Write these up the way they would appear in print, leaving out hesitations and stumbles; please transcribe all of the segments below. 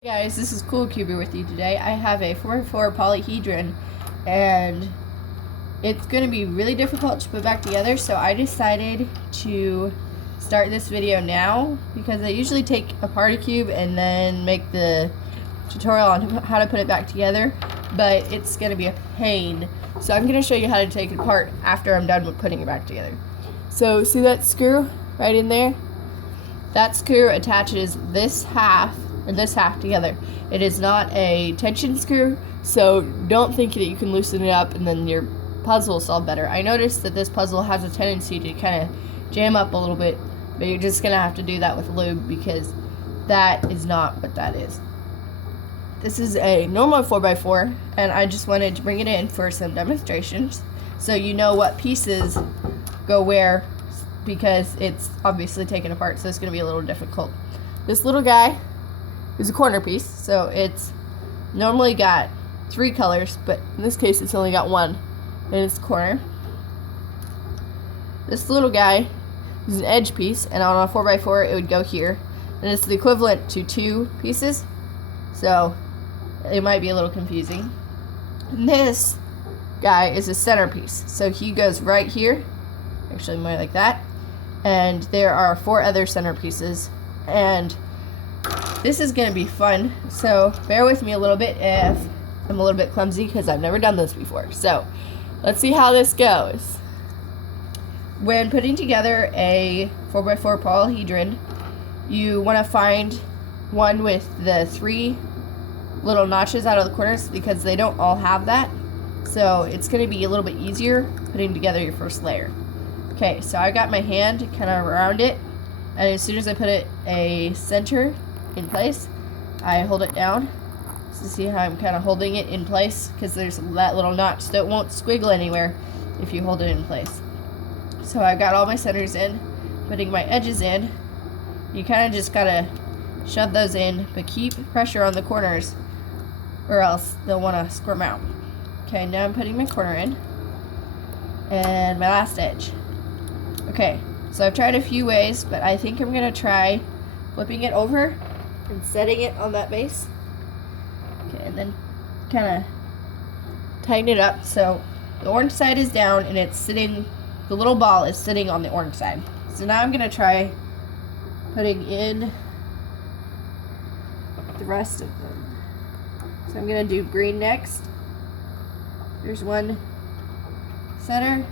Hey guys, this is Cool Cuber with you today. I have a 4x4 polyhedron and it's going to be really difficult to put back together, so I decided to start this video now because I usually take apart a cube and then make the tutorial on how to put it back together, but it's going to be a pain. So I'm going to show you how to take it apart after I'm done with putting it back together. So see that screw right in there? That screw attaches this half and this half together. It is not a tension screw, so don't think that you can loosen it up and then your puzzle will solve better. I noticed that this puzzle has a tendency to kind of jam up a little bit, but you're just going to have to do that with lube because that is not what that is. This is a normal 4x4, and I just wanted to bring it in for some demonstrations so you know what pieces go where, because it's obviously taken apart, so it's going to be a little difficult. This little guy is a corner piece, so it's normally got 3 colors, but in this case it's only got 1, and it's corner. This little guy is an edge piece, and on a 4x4 it would go here, and it's the equivalent to 2 pieces, so it might be a little confusing. And this guy is a centerpiece, so he goes right here, actually more like that, and there are 4 other centerpieces, and this is going to be fun, so bear with me a little bit if I'm a little bit clumsy because I've never done this before. So let's see how this goes. When putting together a 4x4 polyhedron, you want to find one with the 3 little notches out of the corners because they don't all have that. So it's going to be a little bit easier putting together your first layer. Okay, so I got my hand kind of around it, and as soon as I put it a center in place, I hold it down. So see how I'm kind of holding it in place because there's that little notch, so it won't squiggle anywhere if you hold it in place. So I've got all my centers in, putting my edges in. You kind of just gotta shove those in, but keep pressure on the corners or else they'll want to squirm out. Okay, now I'm putting my corner in and my last edge. Okay, so I've tried a few ways, but I think I'm gonna try flipping it over and setting it on that base. Okay, and then kind of tighten it up so the orange side is down and it's sitting, the little ball is sitting on the orange side. So now I'm gonna try putting in the rest of them. So I'm gonna do green next. There's one center.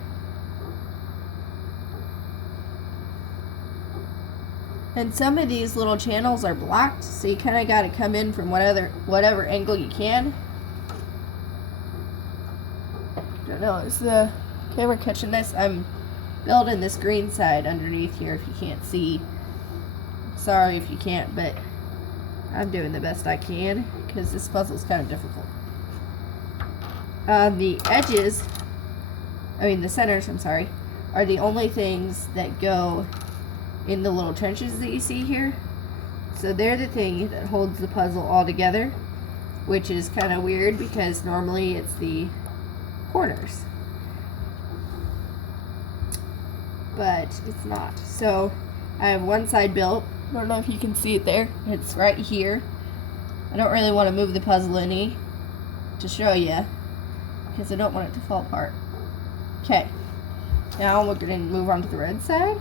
And some of these little channels are blocked, so you kind of got to come in from whatever angle you can. I don't know, is the camera catching this? I'm building this green side underneath here if you can't see. Sorry if you can't, but I'm doing the best I can because this puzzle is kind of difficult. The edges, the centers, I'm sorry, are the only things that go in the little trenches that you see here. So they're the thing that holds the puzzle all together, which is kind of weird because normally it's the corners, but it's not. So I have one side built. I don't know if you can see it there. It's right here. I don't really want to move the puzzle any to show you because I don't want it to fall apart. Okay, now we're going to move on to the red side.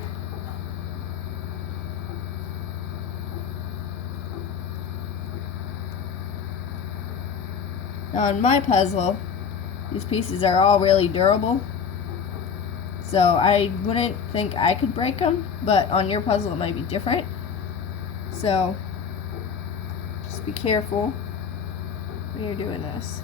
Now on my puzzle, these pieces are all really durable, so I wouldn't think I could break them, but on your puzzle it might be different. So just be careful when you're doing this.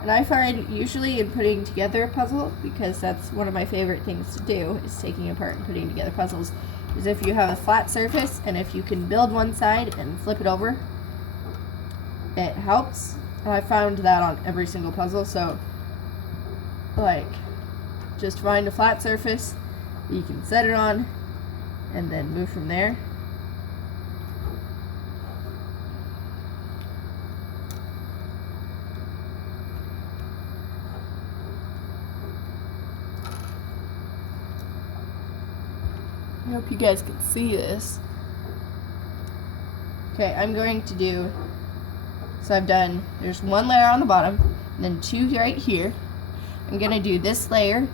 And I find usually in putting together a puzzle, because that's one of my favorite things to do, is taking apart and putting together puzzles, is if you have a flat surface and if you can build one side and flip it over, it helps. I found that on every single puzzle, so like, just find a flat surface you can set it on and then move from there. I hope you guys can see this. Okay, I'm going to do, so I've done, there's one layer on the bottom, and then two right here. I'm going to do this layer,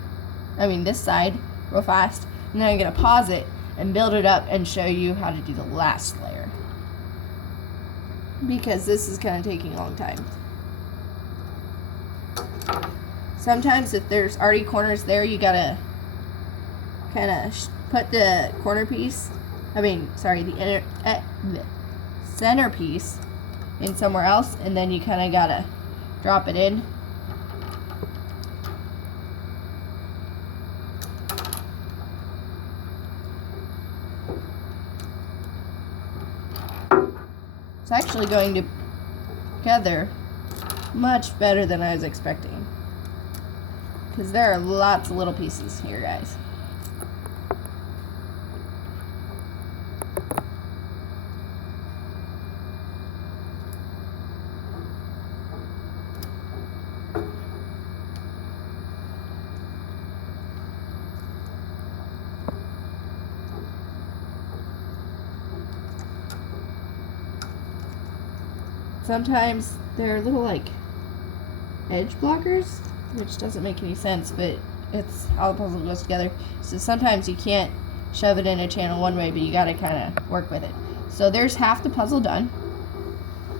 this side, real fast, and then I'm going to pause it and build it up and show you how to do the last layer. Because this is kind of taking a long time. Sometimes if there's already corners there, you gotta kind of put the corner piece, the centerpiece in somewhere else, and then you kind of gotta drop it in. It's actually going together much better than I was expecting, because there are lots of little pieces here, guys. Sometimes they're little like edge blockers, which doesn't make any sense, but it's how the puzzle goes together. So sometimes you can't shove it in a channel one way, but you gotta kind of work with it. So there's half the puzzle done.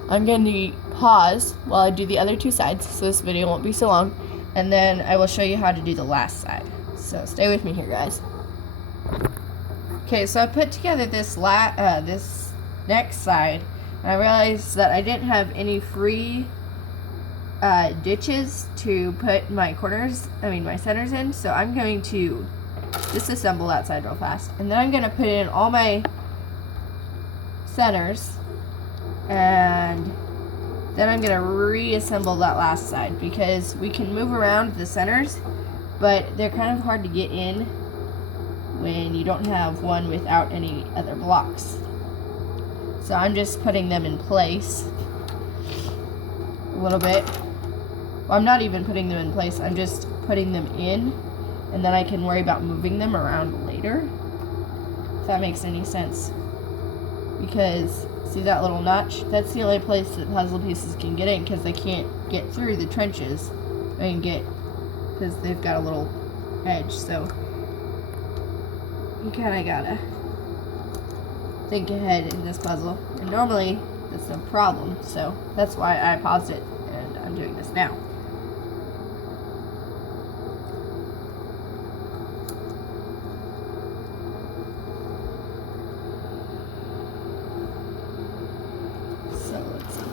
I'm going to pause while I do the other two sides, so this video won't be so long, and then I will show you how to do the last side. So stay with me here, guys. Okay, so I put together this this next side. I realized that I didn't have any free ditches to put my my centers in, so I'm going to disassemble that side real fast, and then I'm going to put in all my centers, and then I'm going to reassemble that last side, because we can move around the centers, but they're kind of hard to get in when you don't have one without any other blocks. So I'm just putting them in place a little bit. Well, I'm not even putting them in place, I'm just putting them in, and then I can worry about moving them around later, if that makes any sense. Because, see that little notch? That's the only place that puzzle pieces can get in, because they can't get through the trenches and because they've got a little edge, so you kind of gotta think ahead in this puzzle, and normally that's no problem, so that's why I paused it and I'm doing this now. So let's see.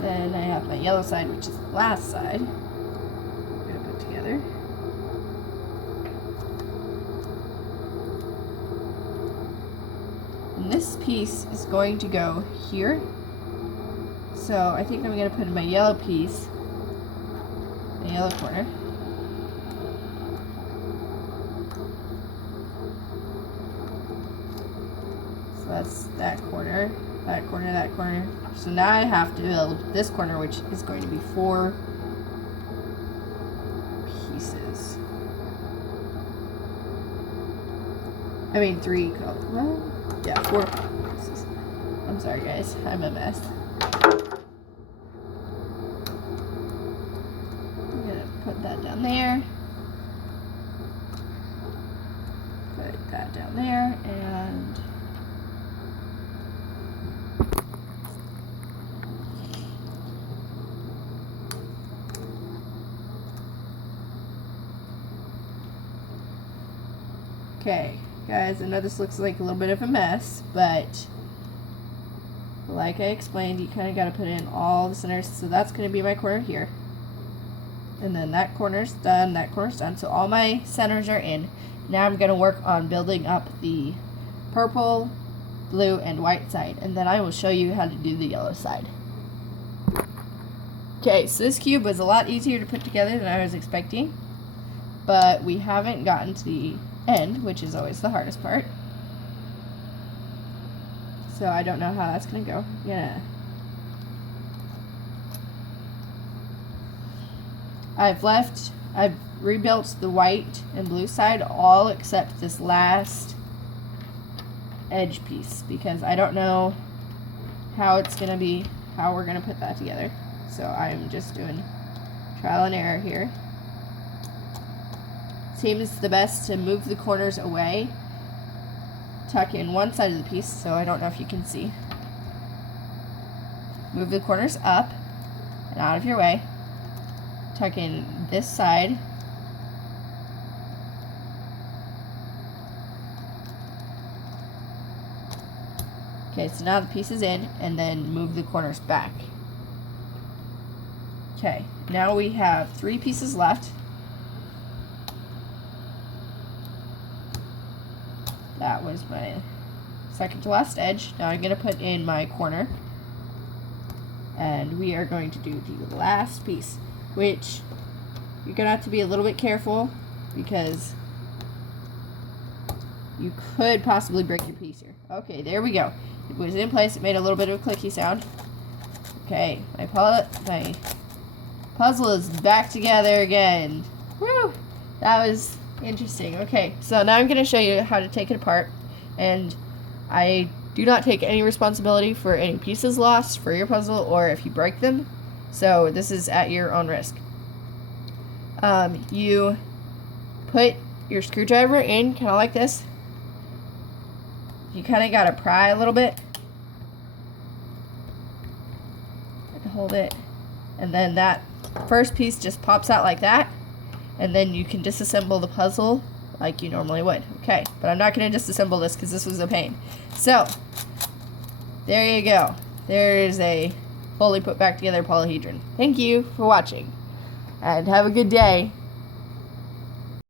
Then I have my yellow side, which is the last side. I'm going to put together. And this piece is going to go here. So I think I'm going to put in my yellow piece, the yellow corner. So that's that corner, that corner, that corner. So now I have to build this corner, which is going to be 4 pieces. 3, well, yeah, 4 pieces. I'm sorry guys, I'm a mess. I'm gonna put that down there. Put that down there, and okay, guys, I know this looks like a little bit of a mess, but like I explained, you kind of got to put in all the centers. So that's going to be my corner here. And then that corner's done, that corner's done. So all my centers are in. Now I'm going to work on building up the purple, blue, and white side. And then I will show you how to do the yellow side. Okay, so this cube was a lot easier to put together than I was expecting. but we haven't gotten to the end, which is always the hardest part. So I don't know how that's gonna go. Yeah. I've rebuilt the white and blue side all except this last edge piece because I don't know how we're gonna put that together. So I'm just doing trial and error here. Seems the best to move the corners away, tuck in one side of the piece, so I don't know if you can see. Move the corners up and out of your way. Tuck in this side. Okay, so now the piece is in, and then move the corners back. Okay, now we have 3 pieces left. That was my second to last edge. Now I'm going to put in my corner. And we are going to do the last piece, which you're going to have to be a little bit careful because you could possibly break your piece here. Okay, there we go. It was in place. It made a little bit of a clicky sound. Okay, my puzzle is back together again. Woo! That was interesting. Okay, so now I'm going to show you how to take it apart. And I do not take any responsibility for any pieces lost for your puzzle or if you break them. So this is at your own risk. You put your screwdriver in kind of like this. You kind of got to pry a little bit. And hold it. And then that first piece just pops out like that. And then you can disassemble the puzzle like you normally would. Okay, but I'm not going to disassemble this because this was a pain. So, there you go. There is a fully put back together polyhedron. Thank you for watching. And have a good day.